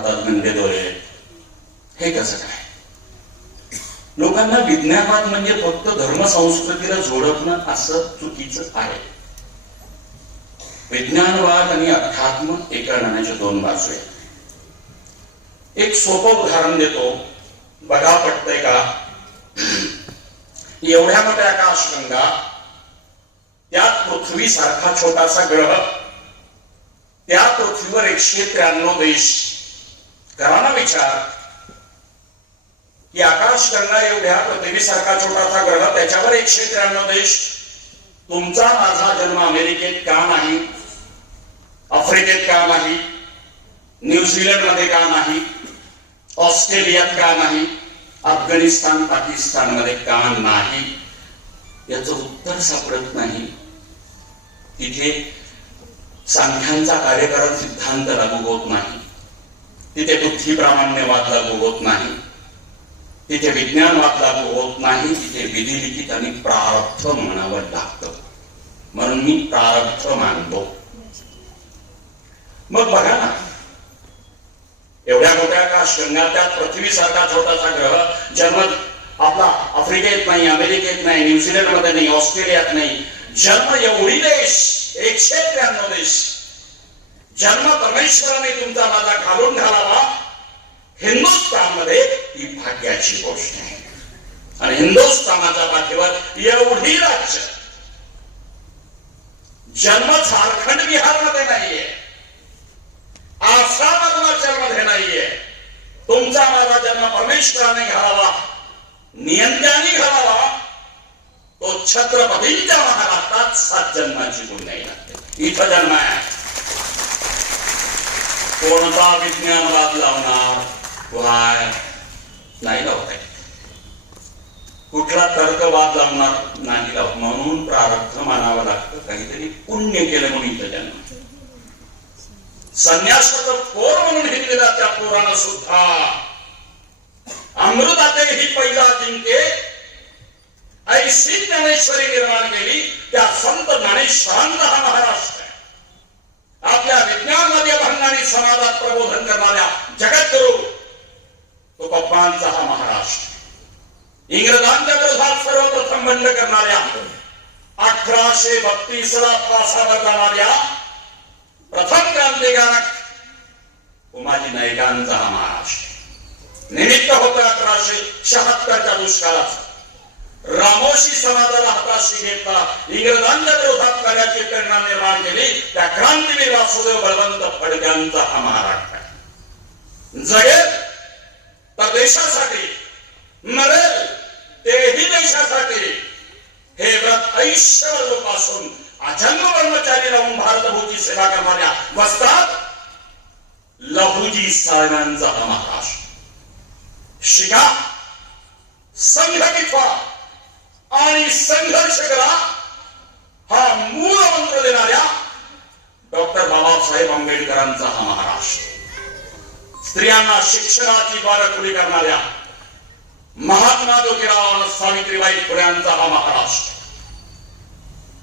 हातात गंडे दोरे, हे कसं काय? लोकांना विज्ञानवाद म्हणजे फक्त धर्म संस्कृतीला जोडणं असं चुकीचं आहे. विज्ञानवाद आणि अध्यात्म एका नाण्याच्या दोन बाजू आहेत. एक सोपं उदाहरण देतो, बघा पटतंय का? एवढ्या मोठ्या आकाशगंगा, त्यात पृथ्वी सारखा छोटासा ग्रह, त्या पृथ्वीवर 193 देश. करा ना विचार की आकाशगंगा एवढ्या पृथ्वीसारखा छोटासा ग्रह, त्याच्यावर 193 देश. तुमचा माझा जन्म अमेरिकेत का नाही, आफ्रिकेत का नाही, न्यूझीलंड मध्ये का नाही, ऑस्ट्रेलियात का नाही, अफगाणिस्तान पाकिस्तान मध्ये का नाही? याचं उत्तर सापडत नाही. तिथे सांख्यांचा कार्यकारण सिद्धांत लागू होत नाही, तिथे बुद्धिप्रामाण्यवाद लागू होत नाही, तिथे विज्ञानवाद लागू होत नाही, तिथे विधिलिखित आणि प्रारब्ध म्हणावं लागतं. म्हणून मी प्रारब्ध मानतो. मग बघा ना, एवढ्या मोठ्या आकाशगंगा, त्यात पृथ्वीसारखा छोटासा ग्रह, जन्म आपला आफ्रिकेत नाही, अमेरिकेत नाही, न्यूझीलंड मध्ये नाही, ऑस्ट्रेलियात नाही, जन्म एवढी देश, 193 देश. जन्म परमेश्वराने तुमचा माझा घालून घालावा हिंदुस्थान मध्ये, ही भाग्याची गोष्ट आहे. आणि हिंदुस्थानाच्या पाठीवर एवढी राज्य. जन्म झारखंड बिहार मध्ये नाहीये, आसाम अरुणाचल मध्ये नाहीये. तुमचा माझा जन्म परमेश्वराने घालावा, नियंत्याने घालावा, तो छत्रपतींच्या महाराष्ट्रात 7 जन्माची गुन्हे लागते. इथं जन्म आहे. कोणता विज्ञानवाद लावणार? वाय नाही लावताय. कुठला तर्कवाद लावणार? नाही लावत. म्हणून प्रारब्ध मानावं लागतं. काहीतरी पुण्य केलं म्हणून इथं जन्म. संन्यासाचं पोर म्हणून हिंदीला त्या पोरानं सुद्धा अमृताते ही पहिला जिंके ऐशी ज्ञानेश्वरी निर्माण केली. त्या संत ज्ञानेश्वरांचा हा महाराष्ट्र आहे. आपल्या विज्ञानवादी अभंगाने समाजात प्रबोधन करणाऱ्या जगद्गुरु तुकोबांचा हा महाराष्ट्र. इंग्रजांच्या विरोधात सर्वप्रथम बंड करणाऱ्या 1832 ला फासावर जाणाऱ्या प्रथम क्रांतिकारक उमाजी नाईकांचा हा महाराष्ट्र. निमित्त होतं 1876च्या दुष्काळाचं. रामोशी समाजाला हाताशी घेतला, इंग्रजांच्या विरोधात कार्याची प्रेरणा निर्माण केली. त्या क्रांतीवीर वासुदेव बळवंत फडक्यांचा हा महाराष्ट्र आहे. जगेल तर देशासाठी, मरेल तेही देशासाठी. हे व्रत आयुष्यभरापासून अजन्म ब्रह्मचारी राहून भारतभूची सेवा करणाऱ्या वस्तात लहुजी साहेबांचा हा महाराष्ट्र. शिका, संघटित व्हा आणि संघर्ष करा, हा मूळ मंत्र देणाऱ्या डॉक्टर बाबासाहेब आंबेडकरांचा हा महाराष्ट्र. स्त्रियांना शिक्षणाची बारखुरी करणाऱ्या महात्मा ज्योतिराव आणि सावित्रीबाई फुल्यांचा हा महाराष्ट्र.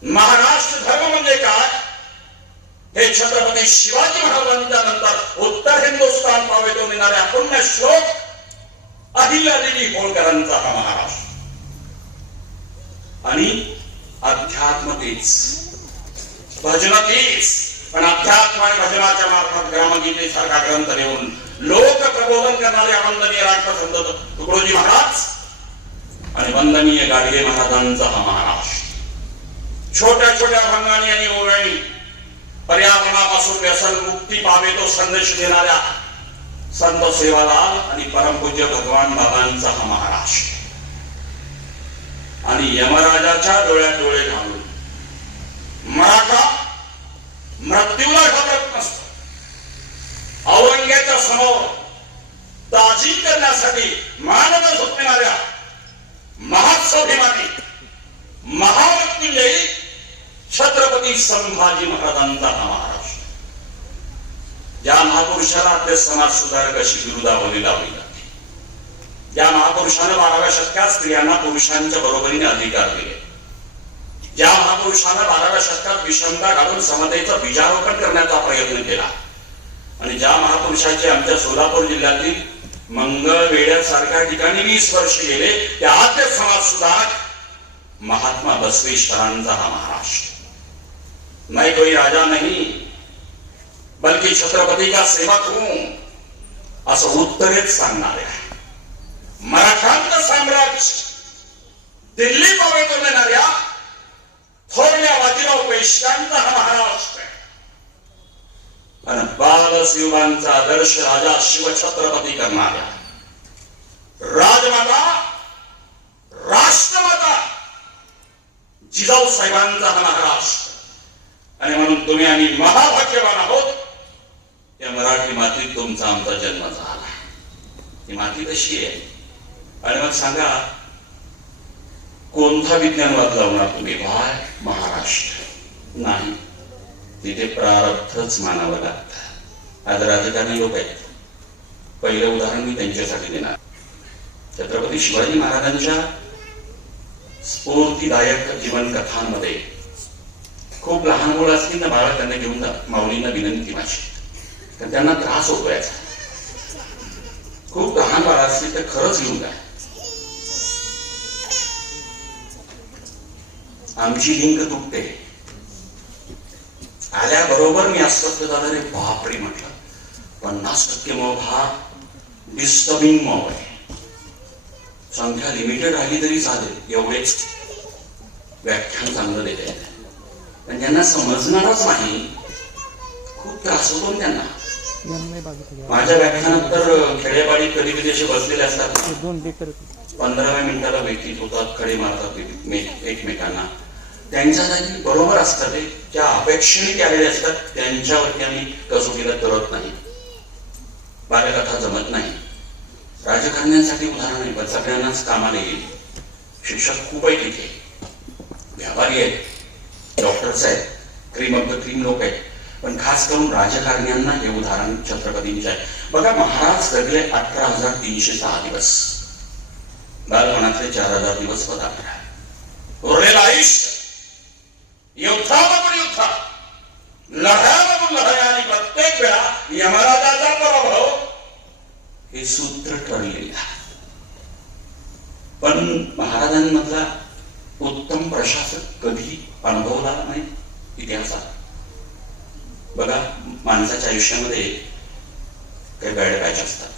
महाराष्ट्र धर्म म्हणजे काय हे छत्रपती शिवाजी महाराजांच्या नंतर उत्तर हिंदुस्थान पावेतो नेणाऱ्या पुण्यश्लोक अहिल्यादेवी होळकरांचा हा महाराष्ट्र. आणि अध्यात्म तेच, भजन तेच, पण अध्यात्म आणि भजनाच्या मार्फत ग्रामगीते सारखा ग्रंथ लिहून लोक प्रबोधन करणारे वंदनीय राष्ट्रसंत तुकडोजी महाराज आणि वंदनीय गाडगे महाराजांचा हा महाराष्ट्र. छोट्या छोट्या भंगाने आणि ओव्याने पर्यावरणापासून व्यसन मुक्ती पावे तो संदेश देणाऱ्या संत सेवालाल आणि परमपूज्य भगवान बाबांचा हा महाराष्ट्र. आणि यमराजाच्या डोळ्यात डोळे घालून मराठा मृत्यूला घाबरत नसतो. औरंग्याच्या समोर ताजीम करण्यासाठी मानव झोपणाऱ्या महास्वाभिमानी महामृत्युंजयी छत्रपती संभाजी महाराजांचा हा महाराष्ट्र. ज्या महापुरुषाला आपले समाज सुधारक अशी बिरुदावली लावली जाते, ज्या महापुरुषानं 12व्या शतकात स्त्रियांना पुरुषांच्या बरोबरीने अधिकार दिले, ज्या महापुरुषानं 12व्या शतकात विषमता घालून समतेचं बीजारोपण करण्याचा प्रयत्न केला, आणि ज्या महापुरुषाचे आमच्या सोलापूर जिल्ह्यातील मंगळवेढ्यासारख्या ठिकाणी 20 वर्ष गेले, त्या आद्य समाज सुधारक महात्मा बसवेश्वरांचा हा महाराष्ट्र। मैं कोई राजा नहीं बल्कि छत्रपति का सेवक हूं असं उत्तरेत सांगणारे आहे। मराठांचं साम्राज्य दिल्ली पावेतो नेणाऱ्या थोरल्या बाजीराव पेशव्यांचा हा महाराष्ट्र आहे। आणि बालशिवांचा आदर्श राजा शिवछत्रपती करणाऱ्या राजमाता राष्ट्रमाता जिजाऊ साहेबांचा हा महाराष्ट्र। आणि म्हणून तुम्ही आम्ही महाभाग्यवान आहोत, या मराठी मातीत तुमचा आमचा जन्म झाला। ही माती कशी आहे? आणि मग सांगा कोणता विज्ञानवाद लावणार तुम्ही? वाय महाराष्ट्र नाही, तिथे प्रारब्धच मानावं लागतं। आज राजकारणी लोक आहेत, पहिलं उदाहरण मी त्यांच्यासाठी देणार। छत्रपती शिवाजी महाराजांच्या स्फूर्तिदायक जीवन कथांमध्ये खूप लहान मुलं असतील ना, बाळा त्यांना घेऊन जा, माऊलींना विनंती माझी, कारण त्यांना त्रास होतो याचा। खूप लहान बाळा असतील तर खरंच घेऊन जा। आमची लिंक तुटते। आल्याबरोबर मी अस्वस्थ झालं, रे बापरे म्हटलं 50% मॉब हा डिस्टर्बिंग मॉब आहे। संख्या लिमिटेड राहिली तरी चालेल, एवढेच व्याख्यान चांगलं देता येते, पण ज्यांना समजणारच नाही खूप त्रास होतो त्यांना। माझ्या व्याख्यानात तर खेडेपाडी कधी कधी असे बसलेले असतात, 15व्या मिनिटाला व्यक्तीत होतात, खडे मारतात एकमेकांना। त्यांच्यासाठी बरोबर असतात ते, ज्या अपेक्षेने ते आलेले असतात त्यांच्यावरती आम्ही कसोटीला करत नाही, बालकथा जमत नाही। राजकारण्यांसाठी उदाहरण आहे, पण सगळ्यांनाच कामाला येईल। शिक्षक खूप आहे तिथे, व्यापारी आहेत, डॉक्टर्स आहेत, क्रीम ऑफ द क्रीम लोक आहेत, पण खास करून राजकारण्यांना हे उदाहरण छत्रपतींचे आहे। बघा, महाराज जगले 18,306 दिवस, बालपणातले 4,000 दिवस पदार्थ, उरलेलं आयुष्य युद्धामधून युद्ध, लढ्यामधून लढाया, आणि प्रत्येक वेळा यमराजाचा पराभव हे सूत्र ठरलेलं आहे। पण महाराजांमधला उत्तम प्रशासक कधी अनुभवला नाही इतिहासात। बघा, माणसाच्या आयुष्यामध्ये काही बॅड पॅच असतात।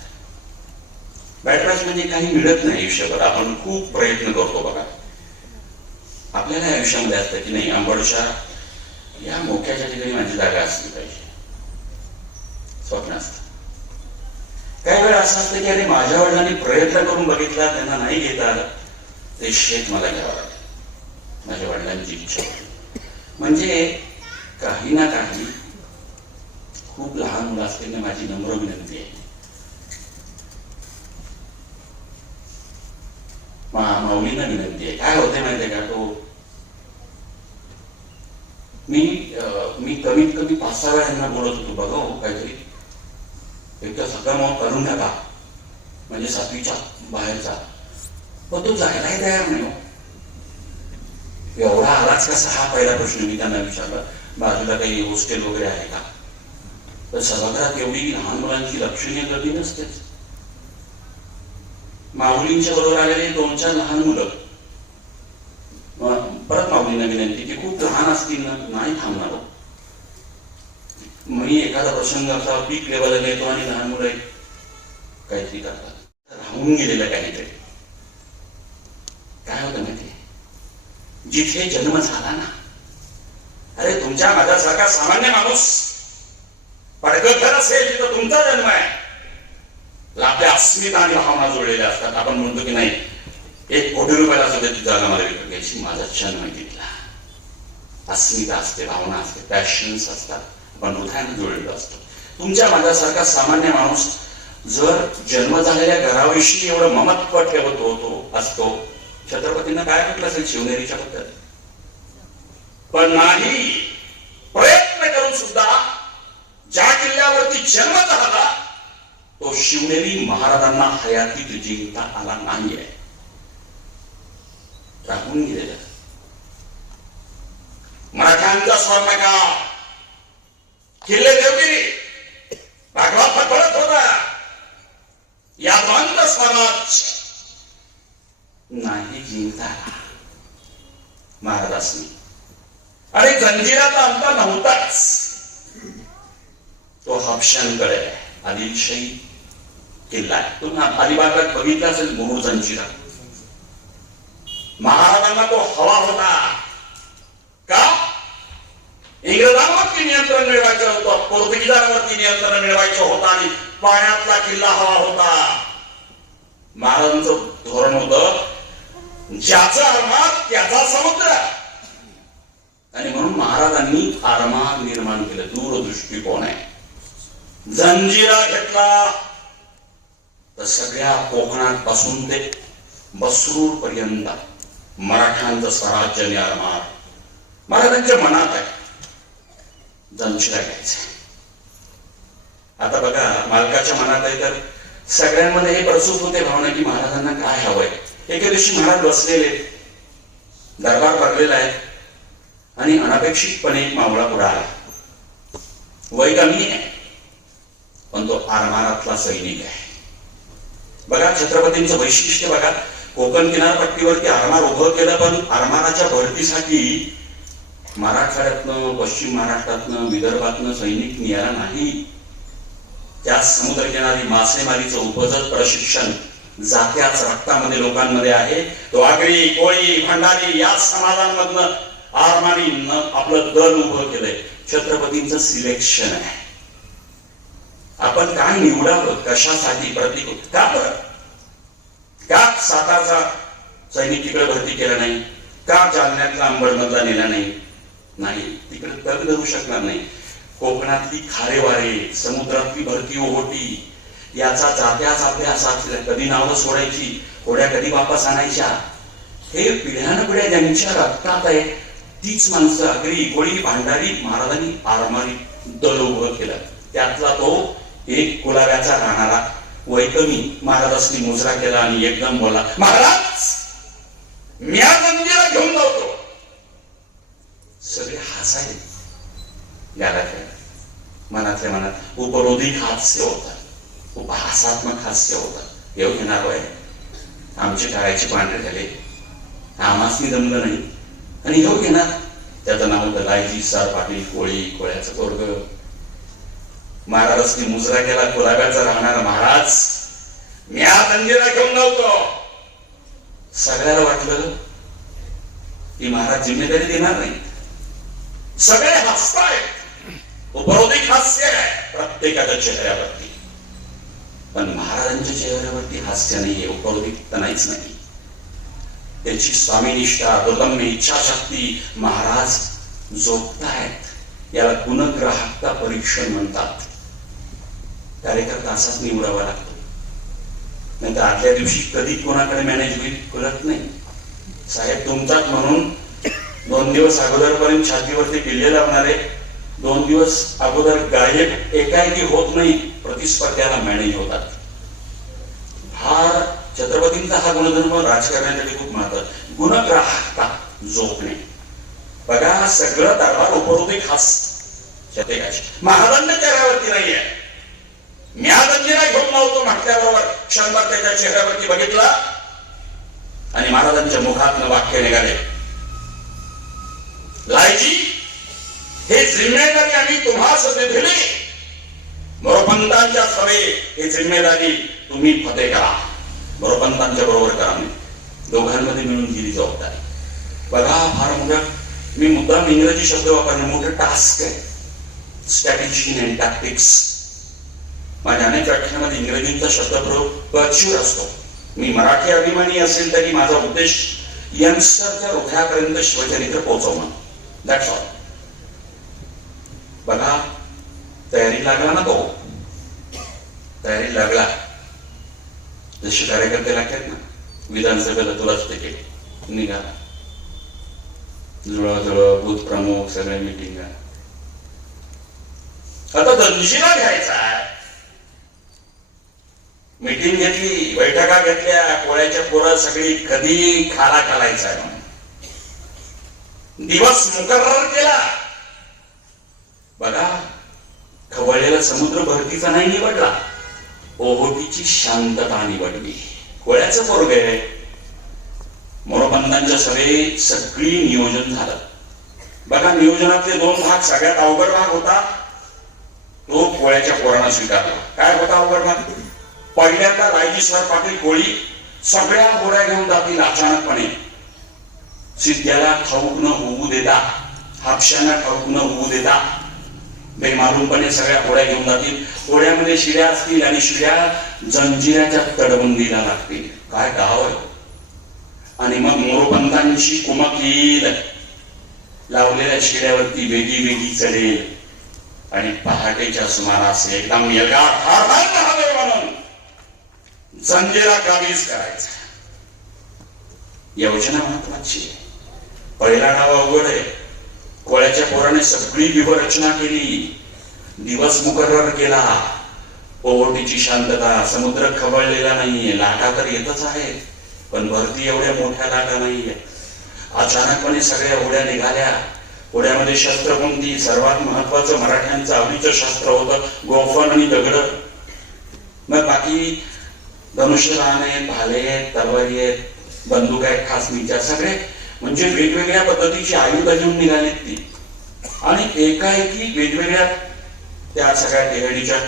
बॅड पॅच म्हणजे काही मिळत नाही आयुष्यभर, आपण खूप प्रयत्न करतो। बघा, आपल्याला आयुष्यामध्ये असतं की नाही, आंबडच्या या मोक्याच्या ठिकाणी माझी जागा असली पाहिजे, स्वप्न असतं। काही वेळा असं असतं की अरे माझ्या वडिलांनी प्रयत्न करून बघितला, त्यांना नाही घेता आलं, ते शेत मला घ्यावं लागेल, माझ्या वडिलांची इच्छा। म्हणजे काही ना काही खूप लहान मुलं असतील, माझी नम्र विनंती आहे, माऊलींना विनंती आहे। काय होते माहितीये का, तो मी कमीत कमी 5-6 वेळा यांना बोलत होतो, बघा हो काहीतरी एकदा सगळं मग करून टाका, म्हणजे 7वीच्या बाहेरचा, पण तो जायलाही तयार नाही हो। एवढा आलाच कसा, हा पहिला प्रश्न मी त्यांना विचारला। बाजूला काही हॉस्टेल वगैरे आहे का? तर सभागृहात एवढी लहान मुलांची लक्षणीय गर्दी नसतेच। माऊलींच्या बरोबर आलेले 2-4 लहान मुलं, परत माऊलींना विनंती की खूप लहान असतील ना, नाही थांबणार। मी एखादा प्रसंग असा पीक लेवलला नेतो आणि लहान मुलं काहीतरी करतात, राहून गेलेलं काहीतरी। काय होतं माहिती, जिथे जन्म झाला ना, अरे तुमच्या माझ्यासारखा सामान्य माणूस पडकं घर असेल तिथं तुमचा जन्म आहे, आपल्या अस्मिता आणि भावना जोडलेल्या असतात। आपण म्हणतो की नाही, 1 कोटी रुपयाला सुद्धा ती जागा मला विकत घ्यायची, माझा जन्म आहे तिथला। अस्मिता असते, भावना असते, पॅशन्स असतात, आपण हृदयाने जोडलेलं असतं। तुमच्या माझ्यासारखा सामान्य माणूस जर जन्म झालेल्या घराविषयी एवढं ममत्व ठेवत होतो असतो, छत्रपतींना काय वाटलं असेल शिवनेरीच्या बद्दल? पण नाही, प्रयत्न करून सुद्धा ज्या किल्ल्यावरती जन्म झाला तो शिवनेरी महाराजांना हयातीत जिंकता आला नाहीये, राहून गेलेला। मराठ्यांचा स्वर्णकाळ, किल्ले देवगिरी आगवा पडत होता. या द्वंद्व समाज नाही जिंकता महाराजांनी. आणि जंजिराचा अंत नव्हताच. तो हापशांकडे आदिलशाही किल्ला आहे. तुम्ही अलिबागला बघितला असेल मुरुड जंजिरा. महाराजांना तो हवा होता का? इंग्रजांवरती नियंत्रण मिळवायचं होतं, पोर्तुगीजांवरती नियंत्रण मिळवायचं होतं आणि पाण्यातला किल्ला हवा होता. महाराजांचं धोरण होतं ज्याचा आरमार त्याचा समुद्र. आणि म्हणून महाराजांनी आरमार निर्माण केलं. दूरदृष्टिकोन आहे. जंजिरा घेतला तर सगळ्या कोकणात पासून ते बसरूर पर्यंत मराठ्यांचं स्वराज्य आणि आरमार महाराजांच्या मनात आहे. जंजिरा घ्यायचं. आता बघा, मालकाच्या मनात आहे तर सगळ्यांमध्ये हे प्रसूत होते भावना की महाराजांना काय हवंय. एके दिवशी महाराज बसलेले, दरबार भरलेला आहे आणि अनपेक्षितपणे एक मावळा पुढे आला. वय कमी आहे पण तो आरमारातला सैनिक आहे. बघा छत्रपतींचं वैशिष्ट्य बघा. कोकण किनारपट्टीवरती आरमार उभं केलं पण आरमाराच्या भरतीसाठी मराठवाड्यातनं, पश्चिम महाराष्ट्रातनं, विदर्भातनं सैनिक निघाला नाही. त्या समुद्रकिनारी मासेमारीचं उपजत प्रशिक्षण जात्याच रक्तामध्ये लोकांमध्ये आहे. तो आगरी, कोळी, भंडारी या समाजांमधनं आरमारीनं आपलं दल उभं केलंय. छत्रपतींचं सिलेक्शन आहे. आपण काय निवडावं, कशासाठी, प्रतीक का बरं? का सातारचा सैनिक तिकडे भरती केला नाही? का जालन्यातला अंबडमधला नेला नाही? नाही, तिकडे तग धरू शकणार नाही. कोकणातली खारेवारे, समुद्रातली भरती ओहोटी याचा जात्याच अभ्यास असल्या. कधी नावं सोडायची, होड्या कधी वापस आणायच्या, हे पिढ्यानं पिढ्या ज्यांच्या रक्तात आहे तीच माणसं आगरी, कोळी, भांडारी महाराजांनी आरमारी दल उभं केलं. त्यातला तो एक कुलाव्याचा राहणारा वैकमी महाराजांनी मुजरा केला आणि एकदम बोला, महाराज मी जंजिरा घेऊन जातो. सगळे हसायले. याला काय मनातल्या मनात उपरोधिक हास्य होता, उपहासात्मक हास्य होता. येऊ घेणार वय आमचे टाळ्याचे पांढरे झाले, आम्हासनी जमलं नाही आणि येऊ घेणार. त्याचं नाव होतं लायजी सार पाटील कोळी, कोळ्याचं पोरग. महाराजांनी मुजरा केला, कुलाब्याचा राहणारा महाराज मी जंजिरा घेऊन जातो. सगळ्याला वाटलं की महाराज जिम्मेदारी देणार नाही. सगळे हसतायत. उपरोधिक हास्य आहे प्रत्येकाच्या चेहऱ्यावरती. पण महाराजांच्या चेहऱ्यावरती हास्य नाहीये, उपरोधिकता नाहीच नाही. त्याची स्वामीनिष्ठा, दुर्दम्य इच्छाशक्ती महाराज जोडतायत. याला गुणग्राहकता परीक्षण म्हणतात. कार्यकर्ता असाच निवडावा लागतो, नाही तर आदल्या दिवशी कधी कोणाकडे मॅनेज होईल कळत नाही. साहेब तुमचाच म्हणून 2 दिवस अगोदरपर्यंत छातीवरती किल्ले लावणारे 2 दिवस अगोदर गायक एकाएकी होत नाही, प्रतिस्पर्ध्याला मॅनेज होतात. हा छत्रपतींचा हा गुणधर्म राजकारण्यासाठी खूप महत्वाचा. गुणग्राहकता जोखणे. बघा सगळं दरबार उपरोधिक हास्य महाराजांच्या चेहऱ्यावरती नाहीये. मी जंजिरा घेऊन लावतो म्हटल्याबरोबर क्षणभर त्याच्या चेहऱ्यावरती बघितला आणि महाराजांच्या मुखातनं वाक्य निघाले, लायजी हे जिम्मेदारी आम्ही तुम्हास दिली. मोरोपंतांच्या सभे ही जिम्मेदारी तुम्ही फते करा, मोरोपंतांच्या बरोबर करा. दोघांमध्ये मिळून गेली जबाबदारी. बघा फार मोठं, मी मुद्दाम इंग्रजी शब्द वापरणे मोठं टास्क आहे. Strategy and tactics. माझ्या अनेक व्याख्यानामध्ये इंग्रजींचा शब्दप्रयोग प्रचूर असतो. मी मराठी अभिमानी असेल तरी माझा उद्देश यंगस्टरच्या हृदयापर्यंत शिवचरित्र पोहोचवणं. That's all. बघा तयारी लागला ना, तो तयारी लागला. जसे कार्यकर्ते लागतात ना, विधानसभेला तुलाच तिकीट निघाला, जुळवाजुळव बूथ प्रमुख सगळ्या मिटिंग. आता जंजिरा घ्यायचा आहे. मीटिंग घेतली, बैठका घेतल्या, कोळ्याच्या पोरं सगळी कधी खाला घालायचा आहे म्हणून दिवस मुकर्रर केला. बघा खवळलेला समुद्र भरतीचा नाही निवडला, ओहोटीची शांतता निवडली. कोळ्याचं पोरग आहे. मोरोपंतांच्या सभेत सगळी नियोजन झालं. बघा, नियोजनातले दोन भाग, सगळ्यात अवघड भाग होता तो कोळ्याच्या पोरांना स्वीकारला. काय होता अवघड भाग? पहिल्यांदा रायजीश्वर पाटील कोळी सगळ्या घोड्या घेऊन जातील अचानकपणे. सिद्ध्याला ठाऊक न होऊ देता, हापशांना ठाऊक न होऊ देता बेमालूमपणे सगळ्या घोड्या घेऊन जातील. घोड्यामध्ये शिड्या असतील आणि शिड्या जंजिराच्या तडबंदीला लागतील. काय गाव आहे. आणि मग मोरोपंतांची कुमक येईल, लावलेल्या शिड्यावरती वेगी वेगी चढेल आणि पहाटेच्या सुमारास एकदम म्हणून जंजिरा काबीज करायचा. योजना महत्वाची आहे. पहिला डाव अवघड आहे. कोळ्याच्या पोराने सगळी व्यूहरचना केली, दिवस मुकर्रर केला. ओहोटीची शांतता, समुद्र खवळलेला नाहीये, लाटा तर येतच आहे पण भरती एवढ्या मोठ्या लाटा नाहीये. अचानकपणे सगळ्या होड्या निघाल्या. होड्यामध्ये शस्त्र कोणती? सर्वात महत्वाचं मराठ्यांचं आवडीचं शस्त्र होतं गोफण आणि दगड. मग बाकी धनुष्यबाण आहेत, भाले आहेत, तलवारी आहेत, बंदूक आहेत, खासणीच्या, सगळे म्हणजे वेगवेगळ्या पद्धतीची आयुध घेऊन निघालीत ती. आणि एकाएकी वेगवेगळ्या त्या सगळ्या टेहडीच्या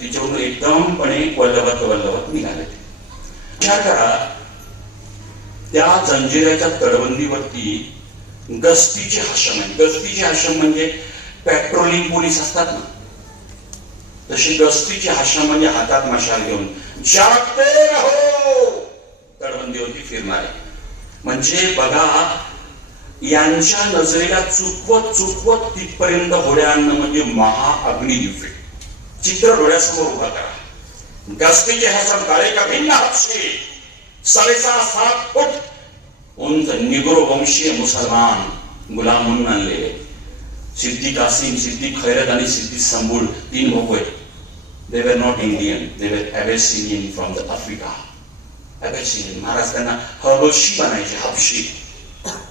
तिच्यावरून एकदमपणे वल्लवत निघाले. विचार करा, त्या जंजिऱ्याच्या तडबंदीवरती गस्तीचे हाशम आहे. गस्तीचे हाशम म्हणजे पेट्रोलिंग पोलीस असतात ना, तशी गस्तीचे हाशम म्हणजे हातात मशाल घेऊन जागते रहो तडबंदीवरती फिरणारे. म्हणजे बघा, यांच्या नजरेला चुकवत तिथपर्यंत होड्या आणणं म्हणजे महाअग्निदिव्य. चित्र डोळ्यासमोर उभा करा. गस्तीचे हाशम काळे का भिन्न हापशे 7.5 फूट उंच निग्रो वंशीय मुसलमान गुलाम म्हणून आणलेले. सिद्दी कासिम, सिद्दी खैरत आणि सिद्दी संबूळ 3 भाऊ आहेत. They were not Indian, they were Abyssinian from the Africa. Abyssinian, Maharaj त्यांना हबशी बनायचे, हबशी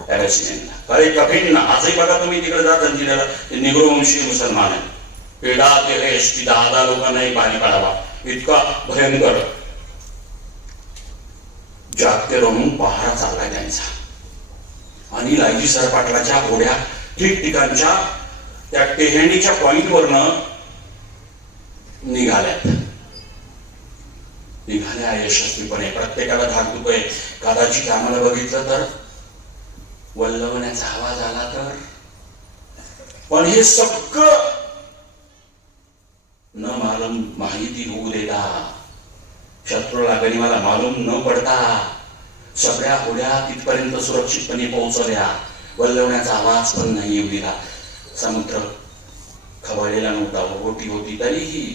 Abyssinian. काळे का भिन्न. आजही बघा तुम्ही तिकडे जात जंजिऱ्याला, निग्रो वंशीय मुसलमान आहे. पेडा ते रेश, 10 लोकांनाही पाणी काढावा इतका भयंकर. जागते राहून पहारा चालला त्यांचा. आणि लायजीसर पाटलाच्या घोड्या ठिकठिकाणच्या त्या टेहणीच्या पॉइंटवरनं निघाल्या यशस्वीपणे. प्रत्येकाला धाक दुखय. कदाचित आम्हाला बघितलं तर, वल्लवण्याचा आवाज आला तर. पण हे सगळं न मालूम माहिती होऊ देता, शत्रूला गनिमाला मालूम न पडता सगळ्या होड्या तिथपर्यंत सुरक्षितपणे पोहोचल्या. वल्लवण्याचा आवाज पण नाही येऊ दिला. समुद्र खवळलेला नव्हता, ओहोटी होती तरीही.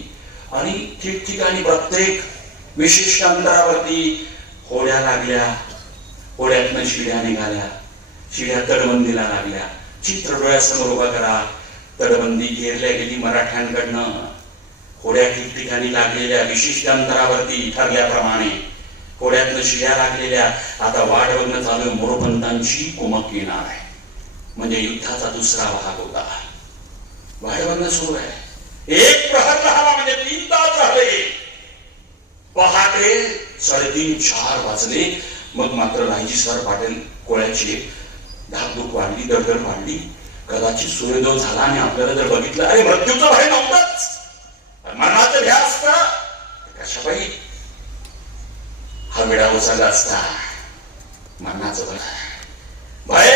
आणि ठिकठिकाणी प्रत्येक विशिष्ट अंतरावरती होड्या लागल्या. होड्यातनं शिड्या निघाल्या. शिड्या तडबंदीला लागल्या. चित्र डोळ्यासमोर उभा करा. तडबंदी घेरल्या गेली मराठ्यांकडनं. होड्या ठिकठिकाणी लागलेल्या, विशिष्ट अंतरावरती ठरल्याप्रमाणे होड्यातनं शिड्या लागलेल्या. आता वाट बघणं चालू आहे. मोरोपंतांची कुमक येणार आहे. म्हणजे युद्धाचा दुसरा भाग होता. वाट बघणं सुरू आहे. 1 प्रहर राहिला म्हणजे 3 तास झाले. पहाटे 3:30-4 वाजले. मग मात्र लायजीश्वर पाटील कोळ्याची धाकधूक वाढली, दडदड वाढली. कदाचित सूर्योदय झाला आणि आपल्याला जर बघितलं, अरे मृत्यूचं भय नव्हतंच, मरणाचं भ्या असता कशापायी हा वेळा उचलला असता. मरणाचं भय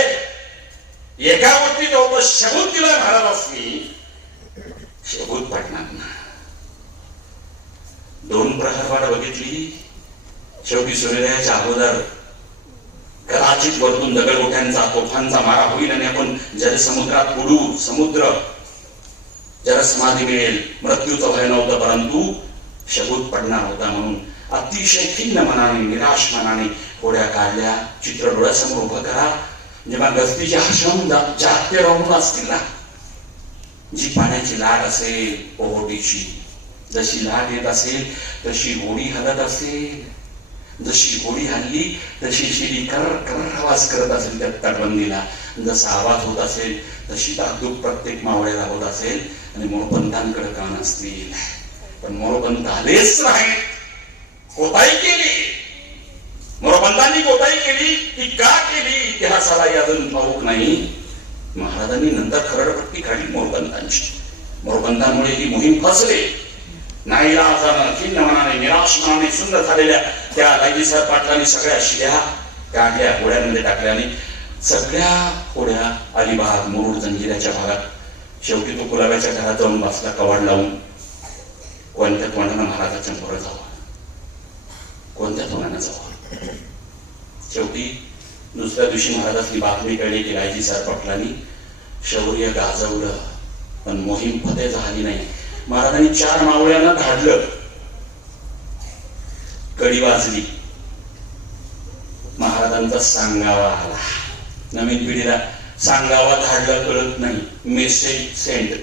एका गोष्टीत होतं. शबूत दिला महाराजांनी, शबूत पाटणार. 2 प्रहर वाट बघितली. शेवटी सूर्योदयाच्या अगोदर कदाचित वरतून दगडगोट्यांचा, तोफांचा मारा होईल आणि आपण जलसमुद्रात बुडू. समुद्र जलसमाधी मिळेल. मृत्यूचं भय नव्हतं, परंतु शबूत पडणार होता. म्हणून अतिशय खिन्न मनाने, निराश मनाने होड्या काढल्या. चित्र डोळ्यासमोर उभं करा. जेव्हा गस्तीचे हाशम जागते राहून असतील ना, जी पाण्याची लाट असेल ओहोटीची, जशी लाट येत असेल तशी होडी हलत असेल. जशी होडी हल्ली तशी शिडी कर कर आवाज करत असेल त्या तटबंदीला. जसा आवाज होत असेल तशी धाकधूक प्रत्येक मावळ्याला होत असेल. आणि मोरपंतांकडे का नसतील. पण मोरपंत आलेच नाहीत. कोताही केली, मोरपंतांनी कोताही केली. ती का केली इतिहासाला अजून ठाऊक नाही. महाराजांनी नंतर खरडपट्टी काढली मोरपंतांची. मोरपंतांमुळे ही मोहीम फसली. नाईलाजानं, खिन्न मनाने, निराश मनाने सुंदर झालेल्या त्या लायजीसाहेब पाटलांनी सगळ्या शिड्या काढल्या, होड्यांमध्ये टाकल्या आणि सगळ्या होड्या अलिबाग, मुरुड, जंजिऱ्याच्या भागात. शेवटी तो कुलाब्याच्या घरात जाऊन बसला कवाड लावून. कोणत्या तोंडानं महाराजाच्या मोर जावं, कोणत्या तोंडानं जावं. शेवटी दुसऱ्या दिवशी महाराजांनी बातमी कळली की लायजीसाहेब पाटलांनी शौर्य गाजवलं, पण मोहीम फते झाली नाही. महाराजांनी 4 मावळ्यांना धाडलं, कडी वाजली, महाराजांचा सांगावा आला. नवीन पिढीला सांगावा धाडलं कळत नाही, मेसेज सेंड.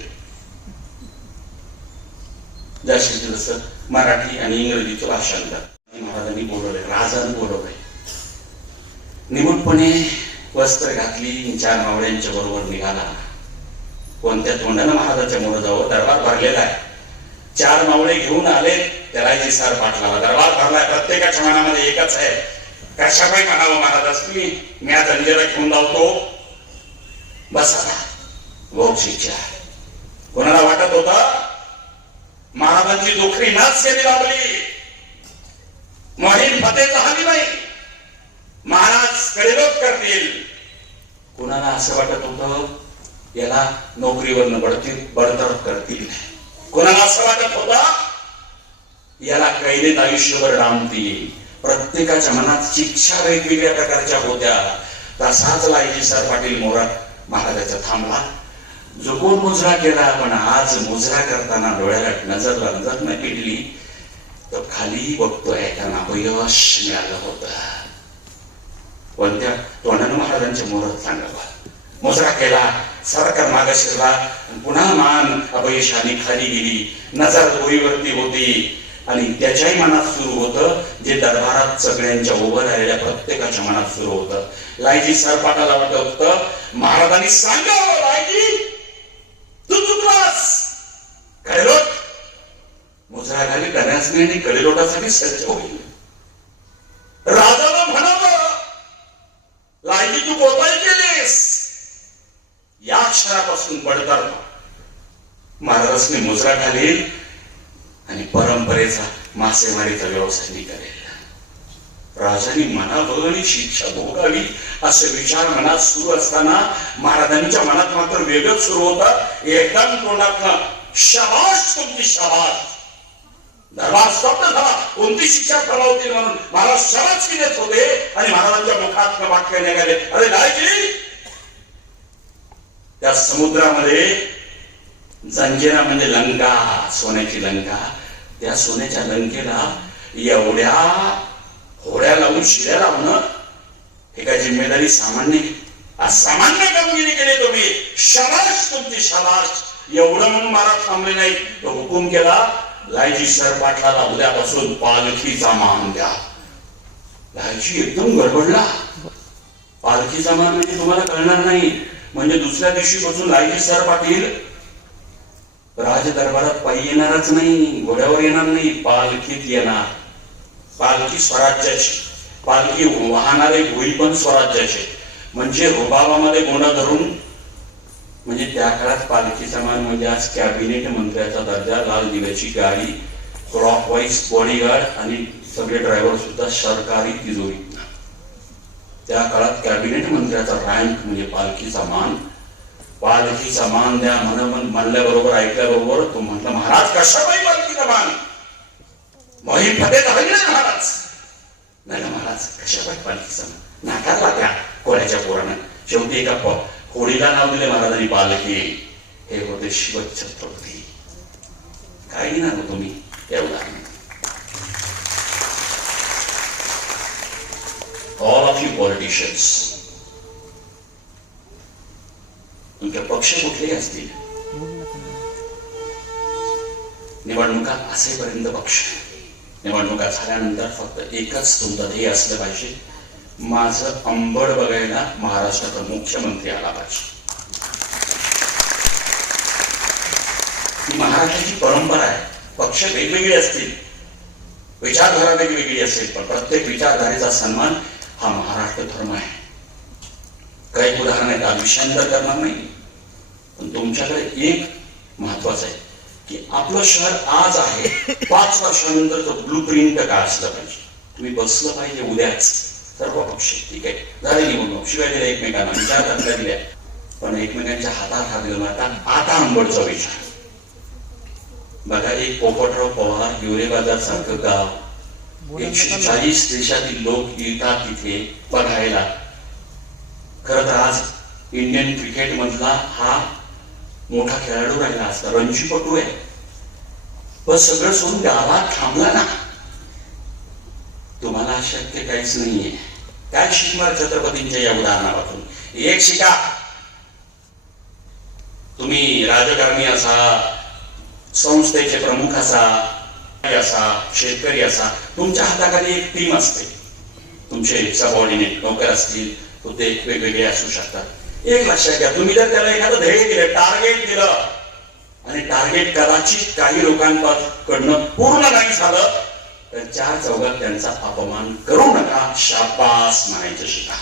जास्तीत जास्त मराठी आणि इंग्रजीचं भाषांतर महाराजांनी बोलवलंय, राजाने बोलवलंय. निमूटपणे वस्त्र घातली, 4 मावळ्यांच्या बरोबर निघाला. कोणत्या तोंडानं महाराजांच्या मोर जावं, दरबार भरलेला आहे. 4 मावळे घेऊन आले त्या लायजीसाहेब पाटलाला. दरबार भरलाय, प्रत्येकाच्या मनामध्ये एकच आहे, कशापाई म्हणावं महाराजांनी, मी आज अंजेला घेऊन लावतो, बस आता भोग शिक्षा. कोणाला वाटत होत महाराजांची दुखरी नाच केली लावली, मोहीम फते झाली नाही, महाराज कडेलोट करतील. कुणाला असं वाटत होतं याला नोकरीवरनं बडतर्फ करतील. कोणाला असं वाटत होतं याला कैदेत आयुष्यभर डांबतील. प्रत्येकाच्या मनात शिक्षा वेगवेगळ्या प्रकारच्या होत्या. तसाच लायजीसाहेब पाटील मोरात महाराजाचा थांबला. जुकून मुजरा केला, पण आज मुजरा करताना डोळ्याला नजर न पिटली तर खाली बघतोय त्यांना अपयश मिळालं होतं. कोणत्या तोंडानं महाराजांच्या मोरात सांगावा. मुजरा केला, सरकार मागे शिरला, पुन्हा मान अपयशाने खाली गेली. नजर दोरीवरती होती आणि त्याच्याही मनात सुरू होतं जे दरबारात सगळ्यांच्या उभं राहिलेल्या प्रत्येकाच्या मनात सुरू होतं. लायजीसाहेब पाटलाला वाटत होतं महाराजांनी सांगावं, लायजी तू चुकलास, कडेलोट. मुजरा खाली करण्यास नाही आणि कडेलोटासाठी सज्ज होईल. राजाला म्हणावं, लायजी तू कोताही केलीस. या क्षणापासून बडतर्फ महाराजांनी मुजरा घालील आणि परंपरेचा मासेमारीचा व्यवसाय करेल. राजांनी मनावर आणि शिक्षा भोगावी असे विचार मनात सुरू असताना महाराजांच्या मनात मात्र वेगळंच सुरू होतं. एकदम तोंडातनं शाबाश, तुमची शाबाश. दरबार स्तब्ध झाला. कोणती शिक्षा फरवतील म्हणून महाराज शाबासकी देत होते आणि महाराजांच्या मुखात वाक्य निघाले, अरे लायजी, त्या समुद्रामध्ये जंजिरा म्हणजे लंका, सोन्याची लंका, त्या सोन्याच्या लंकेला एवढ्या होड्या लावून शिड्या लावणं हे काय जिम्मेदारी सामान्य, असामान्य कामगिरी केली तुम्ही. शाबाश, तुमची शाबाश. एवढं म्हणून महाराज थांबले नाही, तो हुकूम केला लायजीसाहेब पाटलाला उद्यापासून पालखीचा मान द्या. लायजी एकदम गडबडला. पालखीचा मान म्हणजे तुम्हाला कळणार नाही, म्हणजे दुसऱ्या दिवशी पासून लायजीसाहेब पाटील राज दरबारात पायी येणारच नाही, घोड्यावर येणार नाही, पालखीत येणार. पालखी स्वराज्याची, पालखी वाहणारे घोडी पण स्वराज्याचे. म्हणजे रुबाबामध्ये गोंडा धरून, म्हणजे त्या काळात पालखीचा मान म्हणजे आज कॅबिनेट मंत्र्याचा दर्जा, लाल दिव्याची गाडी, क्लॉकवाईज बॉडीगार्ड आणि सगळे ड्रायव्हर सुद्धा सरकारी तिजोरी. त्या काळात कॅबिनेट मंत्र्याचा रँक म्हणजे पालखीचा मान. पालखीचा मान द्या म्हणल्याबरोबर, ऐकल्याबरोबर तो म्हटला, महाराज कशापाई पालखीचा मान, मोहीम फते झाली नाही महाराज. नाही महाराज, कशापाई पालखीचा मान. नाकारला त्या कोळ्याच्या पोरानं. शेवटी एका होडीला नाव दिले महाराजांनी पालखी. हे होते शिवछत्रपती. काही ना तुम्ही एवढा. All of you politicians, तुमचे पक्ष कुठलेही असतील, निवडणुका असेपर्यंत पक्ष, निवडणुका झाल्यानंतर फक्त एकच तुमचं ध्येय असलं पाहिजे, माझं अंबड बघायला महाराष्ट्राचा मुख्यमंत्री आला पाहिजे. ही महाराष्ट्राची परंपरा आहे. पक्ष वेगवेगळे असतील, विचारधारा वेगवेगळी असेल, पण प्रत्येक विचारधारेचा सन्मान हा महाराष्ट्र धर्म आहे. काही उदाहरण आहेत, आज विषयांतर करणार नाही, पण तुमच्याकडे एक महत्वाचं आहे की आपलं शहर आज आहे, 5 वर्षानंतरचं ब्लू प्रिंट काय असलं पाहिजे. तुम्ही बसलं पाहिजे उद्याच सर्व पक्ष. ठीक आहे, झाले निवडणूक, शिवाय दिल्या एकमेकांना, विचारधारा दिल्या, पण एकमेकांच्या हातात हात घालून आता अंबडचा विचार बघा. एक पोपटराव पवार हिवरे बाजार सारखं गाव, 140 देशातील लोक येतात तिथे बघायला. खरं तर आज इंडियन क्रिकेट मधला हा मोठा खेळाडू राहिला असता, रणजीपटू आहे, पण सगळं सोडून गावात थांबला ना. तुम्हाला शक्य काहीच नाहीये. काय शिकणार छत्रपतींच्या या उदाहरणातून? एक शिका, तुम्ही राजकारणी असा, संस्थेचे प्रमुख असा, शेतकरी असा, तुमच्या हाताखाली एक टीम असते. तुमचे सबऑर्डिनेट नोकर असतील, हुद्दे वेगवेगळे असू शकतात. एक लक्षात घ्या, तुम्ही जर त्याला एखादं ध्येय दिलं, टार्गेट दिलं, आणि टार्गेट कदाचित काही लोकांकडनं पूर्ण नाही झालं, तर 4 चौघात त्यांचा अपमान करू नका, शाबास म्हणायचं शिका.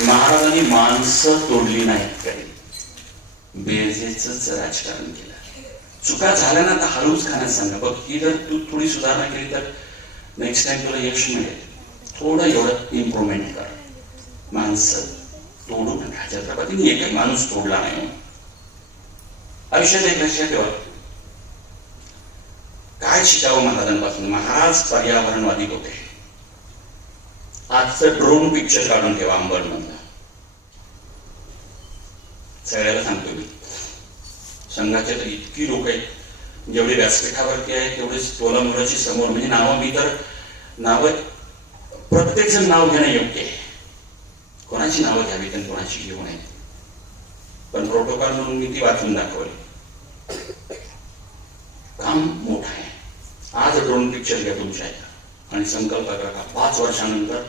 महाराजांनी माणसं तोडली नाहीत, कधी बेरजेच राजकारण केलं. चुका झाल्या ना तर हळूच खाण्यात सांगा, बघ ही जर तू थोडी सुधारणा केली तर नेक्स्ट टाइम तुला यश मिळेल. थोडं एवढं इम्प्रुव्हमेंट कर. माणसं तोडू नका. छत्रपतींनी एकही माणूस तोडला नाही. आयुष्यात एक लक्षात ठेवा, काय शिकावं महाराजांपासून? महाराज पर्यावरणवादी होते. आजचं ड्रोन पिक्चर काढून ठेवा अंबड मधला, सगळ्याला सांगतो मी. संघाचे तर इतकी लोक आहेत, जेवढे व्यासपीठावरती आहेत तेवढेच तोला मुलाची समोर, म्हणजे नावं, मी तर नावं प्रत्येक जण नाव घेणं योग्य आहे. कोणाची नावं घ्यावी आणि कोणाची घेऊ नये, पण प्रोटोकॉल म्हणून मी ती वाचून दाखवली. काम मोठं आहे. आज ड्रोन पिक्चर घ्या तुमच्या इथं आणि संकल्प करा, 5 वर्षानंतर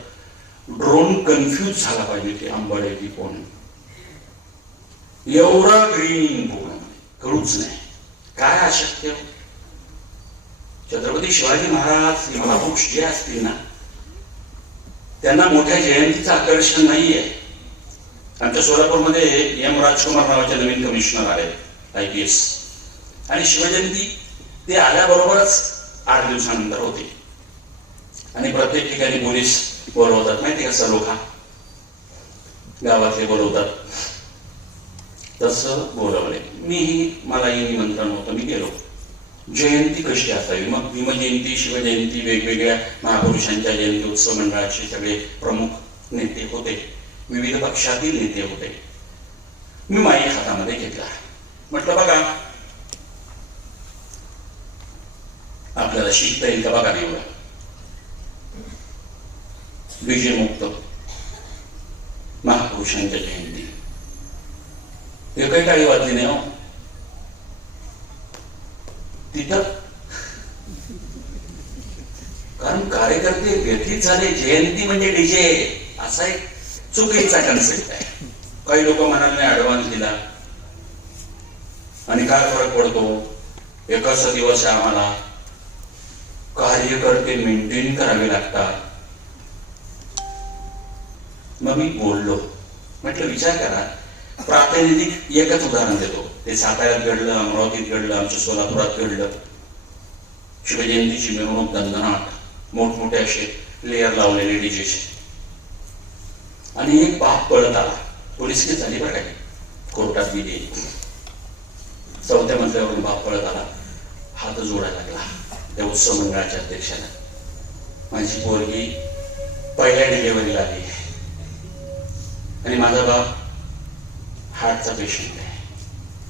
ड्रोन कन्फ्यूज झाला पाहिजे की अंबड आहे की कोण. एवढं ग्रीन पूर्ण कळूच नाही. काय अशक्य? छत्रपती शिवाजी महाराज महापुरुष जे असतील ना, त्यांना मोठ्या जयंतीचं आकर्षण नाहीये. आमच्या सोलापूरमध्ये एम राजकुमार नावाचे नवीन कमिशनर आले IPS, आणि शिवजयंती ते आल्याबरोबरच 8 दिवसानंतर होते. आणि प्रत्येक ठिकाणी पोलीस बोलवतात, माहिती का, सलोखा गावातले बोलवतात, तसं बोलवले. मलाही निमंत्रण होतं, मी गेलो. जयंती कशी असावी? मग भीमजयंती, शिवजयंती, वेगवेगळ्या महापुरुषांच्या जयंती उत्सव मंडळाचे सगळे प्रमुख नेते होते, विविध पक्षातील नेते होते. मी माईक हातामध्ये घेतला, म्हटलं बघा आपल्याला शिकता येईल का बघा. एवढं विजयमुक्त महापुरुषांच्या जयंती एकही टाळी वाजली नाही हो तिथं, कारण कार्यकर्ते व्यथित झाले. जयंती म्हणजे डीजे, असा एक चुकीचा कन्सेप्ट आहे. काही लोक म्हणाले ऍडव्हान्स दिला आणि काय फरक पडतो, एकच दिवस आहे, आम्हाला कार्यकर्ते मेंटेन करावे लागतात. मग मी बोललो, म्हटलं विचार करा, प्रातिनिधिक एकच उदाहरण देतो, ते साताऱ्यात घडलं, अमरावतीत घडलं, आमच्या सोलापुरात घडलं. शिवजयंतीची मिरवणूक दणदणाट, मोठमोठे असे लेअर लावलेले डीजेचे, आणि एक बाप पळत आला. पोलीस केस झाली बरं काय, कोर्टात गेली. 4थ्या मजल्यावरून बाप पळत आला, हात जोडायला लागला त्या उत्सव मंडळाच्या अध्यक्षाला. माझी पोरगी पहिल्या डिलिव्हरीला आली आणि माझा बाप हार्टचा पेशंट आहे,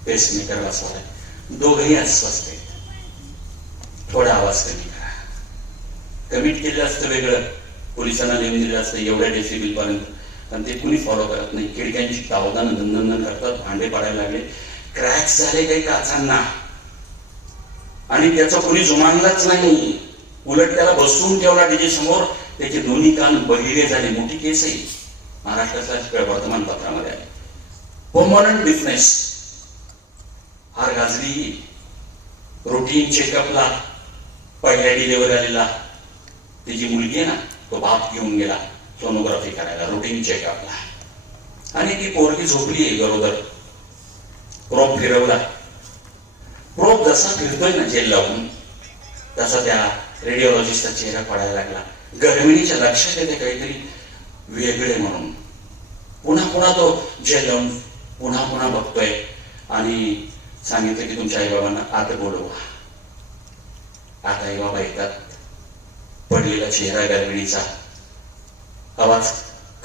पेसमेकर बसवलाय. दोघंही अस्वस्थ आहेत. थोडा आवाज कमी करा. कमिट केलं असतं वेगळं, पोलिसांना लिहून दिलं असतं एवढ्या डेसिबल पर्यंत, पण ते कुणी फॉलो करत नाही. खिडक्यांची तावदानं दंदन करतात, भांडे पाडायला लागले, क्रॅक्स झाले काही काचांना, आणि त्याचा कोणी जुमानलाच नाही. उलट त्याला बसवून ठेवला डीजे समोर, त्याचे दोन्ही कान बहिरे झाले. मोठी केस आहे, महाराष्ट्राच्या वर्तमानपत्रामध्ये आहे. Permanent deafness. हार गाजली. रुटीन चेकअपला पहिल्या डिलिव्हरी आलेला तिची मुलगी आहे ना, तो बाप घेऊन गेला सोनोग्राफी करायला रुटीन चेकअपला. आणि ती पोरगी झोपली आहे गरोदर. प्रोब फिरवला. प्रोब जसा फिरतोय ना जेल लावून, तसा त्या रेडिओलॉजिस्टचा चेहरा पडायला लागला. गर्भिणीच्या लक्षात येते काहीतरी वेगळे म्हणून. पुन्हा पुन्हा तो जेल लावून पुन्हा पुन्हा बघतोय आणि सांगितलं की तुमच्या आईबाबांना आत बोलवा. आता आईबाबा येतात. पडलेला चेहरा गर्भिणीचा, आवाज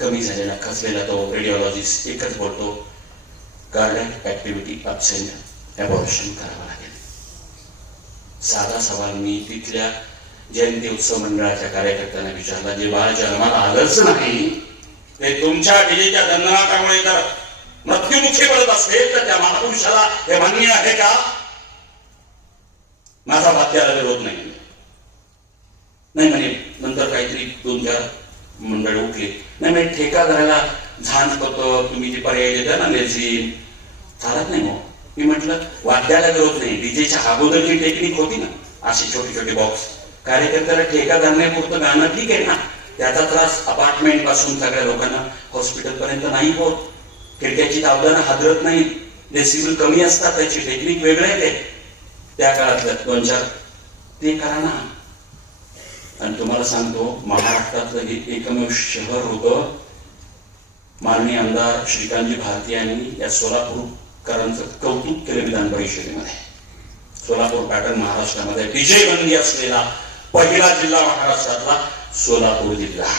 कमी झालेला, खचलेला तो रेडिओलॉजिस्ट एकच बोलतो, कार्डियक ऍक्टिव्हिटी अब्सेंट, अबॉर्शन करावं लागेल. साधा सवाल मी तिथल्या जयंती उत्सव मंडळाच्या कार्यकर्त्यांना विचारला. जे बाळ जन्माला आलंच नाही ते तुमच्या विजेच्या दंडनाटामुळे जर मृत्युमुखी पडत असेल तर त्या महापुरुषाला हे मान्य आहे का? माझा वाद्याला विरोध नाही म्हणे. नंतर काहीतरी 2-4 मंडळ उठले. नाही म्हणे ठेका धरायला झांज करतो तुम्ही जे पर्याय देता ना लेझिम, चालत नाही. मग मी म्हटलं वाद्याला विरोध नाही. डीजेच्या अगोदरची टेक्निक होती ना, असे छोटे छोटे बॉक्स, कार्यकर्त्याला ठेका धरण्यापुरतं गाणं ठीक आहे ना. त्याचा त्रास अपार्टमेंट पासून सगळ्या लोकांना हॉस्पिटल पर्यंत नाही होत. खिडक्याची दाबदानं हादरत नाही, डेसिबल कमी असतात, त्याची टेक्निक वेगळं आहे. त्या काळातलं 2-4 ते करा ना. आणि तुम्हाला सांगतो, महाराष्ट्रातलं हे एकमेव शहर होतं. माननीय आमदार श्रीकांतजी भारती यांनी या सोलापूरकरांचं कौतुक केलं विधान परिषदेमध्ये. सोलापूर पॅटर्न महाराष्ट्रामध्ये डीजे बंदी असलेला पहिला जिल्हा महाराष्ट्रातला सोलापूर जिल्हा.